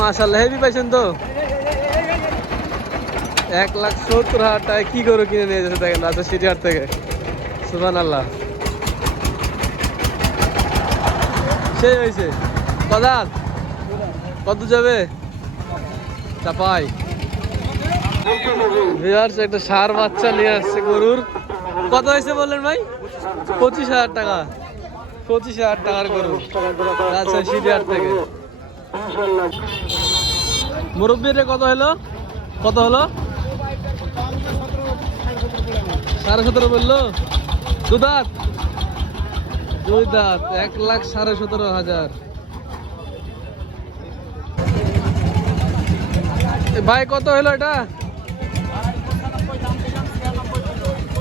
মাশাআল্লাহ হেভি পাইছেন তো। 1,70,000 টাকা কি গরু কিনে নিয়ে যাচ্ছে দেখেন রাজা সিটিহাট থেকে। সুবহানাল্লাহ, সেই হয়েছে। কদাল কত যাবে চাপাই। ভিউয়ার্স একটা ষাঁড় বাচ্চা নিয়ে আসছে গরুর। কত হয়েছে বললেন ভাই? 25,000 টাকা। 25,000 টাকার গরু রাজশাহী সিটিহাট থেকে। মুরব্বী এটা কত হলো? কত হলো? 17.5 বললো। দু দাঁত? দুই দাঁত। 1,17,500। ভাই কত হলো এটা?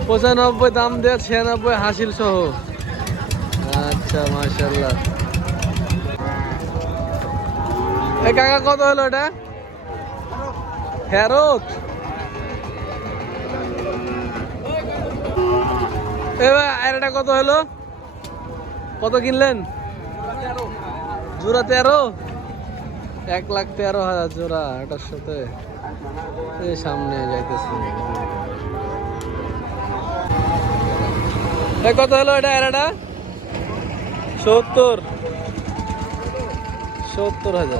95 দাম দেয়া, 96 হাসিল সহ। আচ্ছা মাশাআল্লাহ। এই কাকা কত হলো এটা? ফেরত। এবার আর এটা কত হলো? কত কিনলেন? জোড়া 13। 1,13,000 জোড়া। এটার সাথে এই সামনে যাইতেছে। কত হলো এটা? আর এটা 70,000।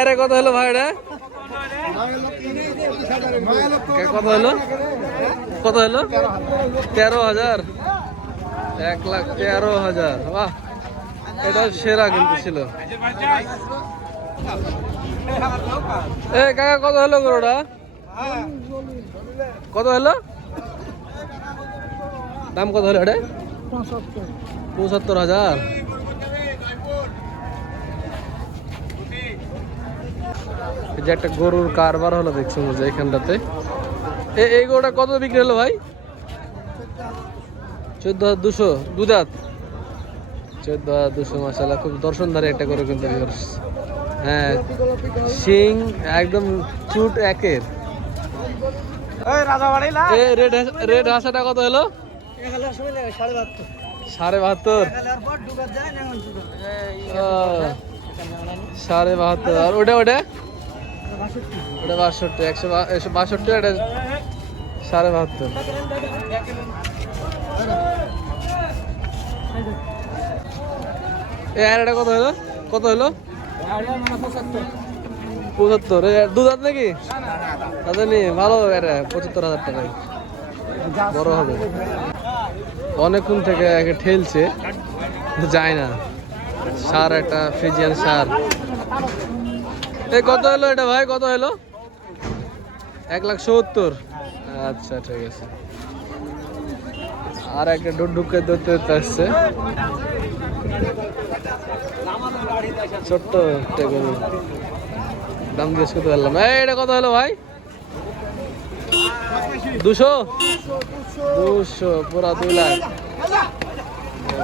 আরে কত হলো ভাই এটা? কত হলো? কত হলো? 13,000। 1,13,000। বাহ, এটা সেরা কিন্তু ছিল। এ কাকা কত হলো গরুটা? কত হলো? দাম কত হলো এটা? 75,000। যে একটা গরুর কারবার হলো দেখছি এখানটাতে। এই গরুটা কত বিক্রি হলো ভাই? 14,200। দু দাঁত? 14,200। মাশাআল্লাহ, খুব দর্শনধারী একটা গরু কিন্তু। হ্যাঁ, শিং একদম চুট একের। রেড হাসাটা কত হলো? 72.5। 72.5। আর ওটা 62। 162। এটা 72.5। আর এটা কত হলো? কত হলো? 75। দু দাঁত নাকি? তাদের নিয়ে ভালো হবে। 75,000 টাকায় বড় হবে। অনেকক্ষণ থেকে একে ঠেলছে, যায় না। সার একটা ফ্রিজিয়ান সার। এই কত হলো এটা ভাই? কত হলো? 1,70,000। আচ্ছা ঠিক আছে। আর একটা ডুডুকে ধরতে আসছে, ছোট্ট গরু। দাম জিজ্ঞেস করতে পারলাম। এটা কত হলো ভাই? 200। পুরা 2 লাখ।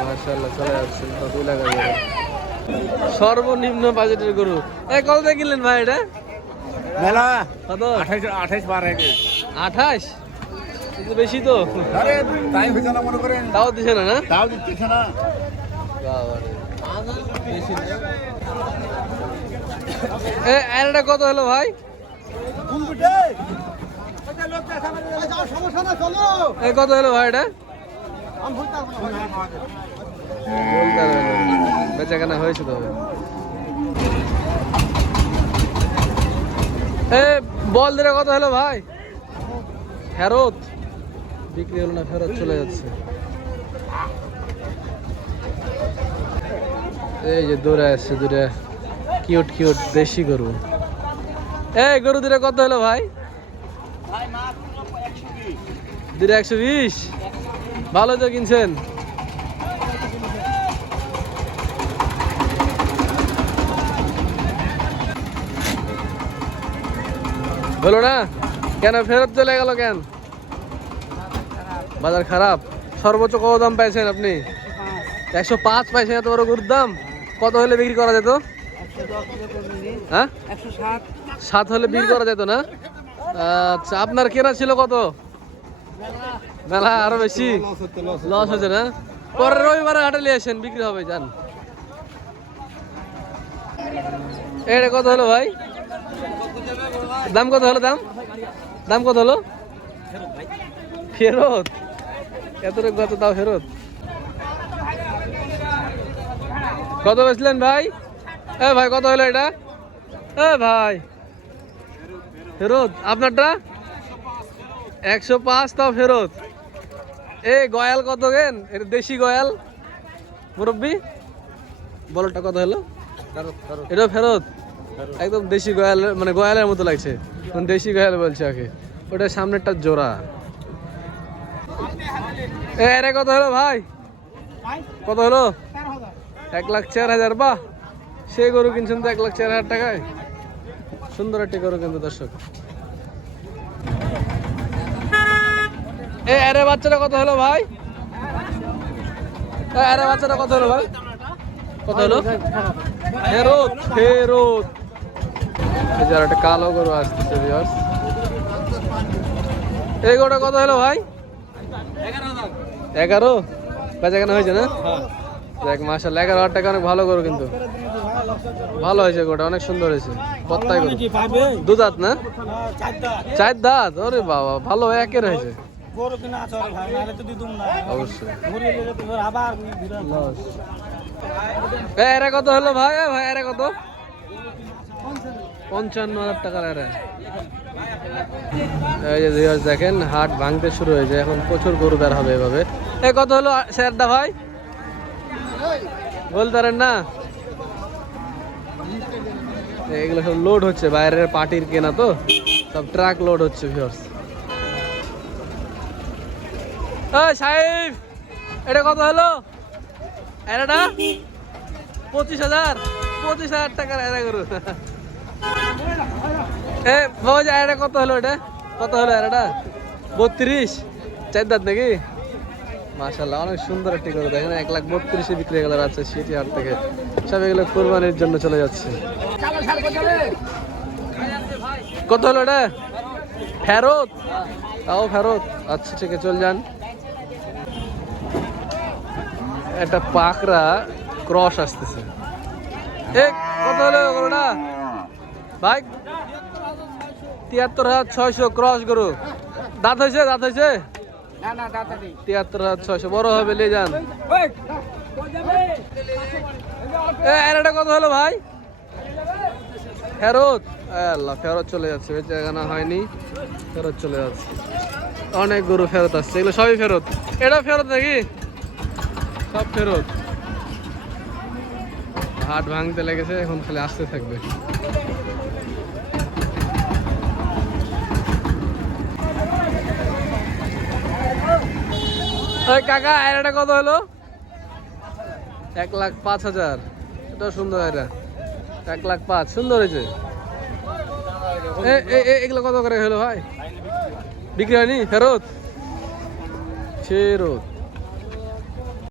মাশাআল্লাহ, চলে যাচ্ছে 2 লাখ। সর্বনিম্ন বাজেটের গরু। কত দিয়ে কিনলেন ভাই এটা? মেলা কত? 28 বার। 28? কিন্তু বেশি তো। আরে তাই হইছে না মনে করেন। তাও দিছে না? তাও দিতেছে না। বাবারে, বেশি না। আর এটা কত হলো ভাই? কত হলো ভাই এটা? বেচাকেনা হয়েছে তবে। বল দিলে কত হলো ভাই? ফেরত বিক্রি হলো না, ফেরত চলে যাচ্ছে। এই যে দৌড়ে আসছে দূরে কিউট দেশি গরু। গরু দিলে কত হলো ভাই? দিলে 120। ভালো তো কিনছেন। হলো না কেন? ফেরত চলে গেল কেন? বাজার খারাপ। সর্বোচ্চ কত দাম পাইছেন আপনি? 105 পাইছেন? এত বড় গরুর দাম। কত হলে বিক্রি করা যেত? হ্যাঁ, 7 হলে বিক্রি করা যেত না? আচ্ছা, আপনার কেনা ছিল কত? মেলা আরো বেশি লস হয়েছে না? পরের রবিবারে হাটে নিয়ে আসেন, বিক্রি হবে, যান। এটা কত হলো ভাই? দাম কত হলো? দাম কত হলো? ফেরত? এত কত দাও ফেরত? কত বেচলেন ভাই? এ ভাই কত হলো এটা? এ ভাই ফেরত আপনারটা? 105 তাও ফেরত? এ গয়াল কত গেন? এটা দেশি গয়াল মুরব্বি, বলটা কত হলো? এটা ফেরত? একদম দেশি গয়াল, মানে গয়ালের মতো লাগছে, দেশি গয়াল বলছে ওকে। ওটা সামনেরটা জোড়া। এরে কত হলো ভাই? কত হলো? 1,04,000। বাহ, সেই গরু কিনছেন তো 1,04,000 টাকায়। সুন্দর একটি গরু কিন্তু দর্শক। আরে বাচ্চাটা কত হলো ভাই? আরে বাচ্চাটা কত হলো ভাই? কত হলো? ফেরত? ফেরত? এই যে একটা কালো গরু আসতেছে ভিউয়ার্স। এই গরুটা কত হলো ভাই? 11? বেচাকেনা হয়েছে না? দেখ মাশাআল্লাহ, 11,000 টাকা, অনেক ভালো গরু কিন্তু, ভালো হয়েছে গরুটা, অনেক সুন্দর হয়েছে। কত্তাই গরু, দু দাঁত না? 4 দাঁত? ওরে বাবা, ভালো একের হয়েছে অবশ্যই। এরা কত হলো ভাই? ভাই এরা কত? 55,000 টাকার এরা। এই যে ভিউয়ার্স দেখেন, হাট ভাঙতে শুরু হয়েছে, এখন প্রচুর গরু বের হবে এভাবে। কত হলো শেরদা ভাই? বলতে পারেন না? এগুলো সব লোড হচ্ছে, বাইরের পার্টির কেনা তো, সব ট্রাক লোড হচ্ছে ভিউয়ার্স। সাহেব এটা কত হলো? এরাটা 25,000? 25,000 টাকার এরা গরু। বাবা এটা কত হলো? এটা কত হলো? এরাটা 32? 4 দাঁত নাকি? মাশাআল্লাহ, অনেক সুন্দর একটি গরু। দেখেন 1,32,000 বিক্রি হয়ে গেল রাজশাহী সিটি হাট থেকে। সব এগুলো কোরবানির জন্য চলে যাচ্ছে। কত হলো এটা? ফেরত? তাও ফেরত? আচ্ছা ঠিক আছে, চল যান। একটা পাকড়া ক্রস আসতেছে। কত হলো গরুটা ভাই? 73,600 ক্রস গরু। দাঁত হয়েছে? দাঁত হয়েছে? 73,600, বড় হবে, নিয়ে যান। এটা কত হলো ভাই? ফেরত? আল্লাহ, ফেরত চলে যাচ্ছে, বেচাকেনা হয়নি, ফেরত চলে যাচ্ছে। অনেক গরু ফেরত আসছে, এগুলো সবই ফেরত। এটা ফেরত নাকি? সব ফেরত। হাট ভাঙতে লেগেছে, এখন খালি আসতে থাকবে। কাকা এটা কত হলো? 1,05,000। এটাও সুন্দর, এটা 1,05,000, সুন্দর হয়েছে। এগুলো কত করে হলো ভাই? বিক্রি হয়নি? ফেরত? ফেরত?